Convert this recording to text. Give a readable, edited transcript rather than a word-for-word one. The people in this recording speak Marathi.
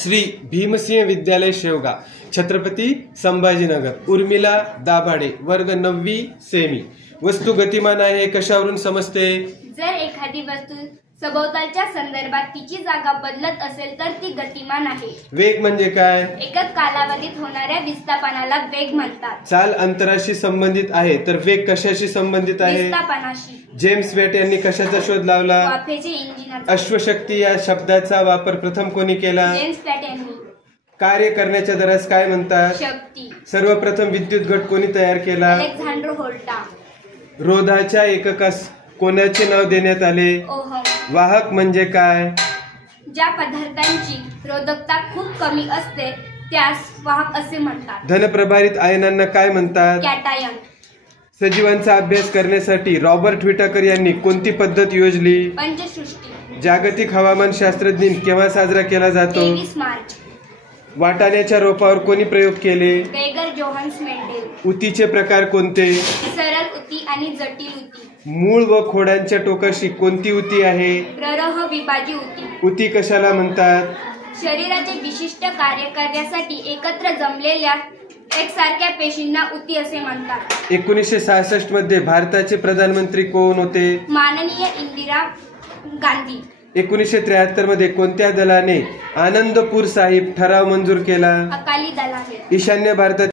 श्री भीमसिंह विद्यालय शेवगा, छत्रपति संभाजीनगर। उर्मिला दाभाडे, वर्ग 9वी सेमी। वस्तू गतिमान आहे कशावरून समजते? जर एखादी वस्तू सभोवतालच्या संदर्भात तिची जागा बदलत असेल तर ती गतिमान आहे। वेग म्हणजे काय? एकच कालावधीत होणाऱ्या विस्थापनाला वेग म्हणतात। चाल अंतराशी संबंधित आहे तर वेग कशाशी संबंधित आहे? विस्थापनाशी। जेम्स वेट यांनी कशाचा शोध लावला? वाफेचे इंजिन। अश्वशक्ती या शब्दाचा वापर प्रथम कोणी केला? जेम्स वेट यांनी। कार्य करण्याच्या दरास काय म्हणतात? शक्ती। सर्वप्रथम विद्युत घट कोणी तयार केला? Alexander Volta. रोधाच्या एककास कोणाचे नाव देण्यात आले? ओहम। वाहक म्हणजे काय? ज्या पदार्थांची रोधकता खूप कमी असते त्यास वाहक असे म्हणतात। धनप्रभारित आयनांना काय म्हणतात? कॅटायन। सजीवांचा अभ्यास करण्यासाठी रॉबर्ट व्हिटाकर यांनी कोणती पद्धत योजली? पंचसृष्टी। जागतिक हवामान शास्त्र दिन केव्हा साजरा केला जातो? 23 मार्च। वाटाण्याच्या रोपावर कोणी प्रयोग केले? Geiger Johannes Mendel. उतीचे प्रकार कोणते? सरळ उती आणि जटिल उती। मूळ व खोडांच्या टोकाशी कोणती उती आहे? प्ररह विभाजी उती। उती कशाला म्हणतात? शरीराचे विशिष्ट कार्य करण्यासाठी एकत्र जमलेल्या एकसारख्या पेशींना उती असे म्हणतात। 1966 मध्ये भारताचे प्रधानमंत्री कोण होते? माननीय इंदिरा गांधी। 1973 मध्ये कोणत्या दलाने आनंदपूर साहिब ठराव मंजूर केला? अकाली दलाने। ईशान्य भारतात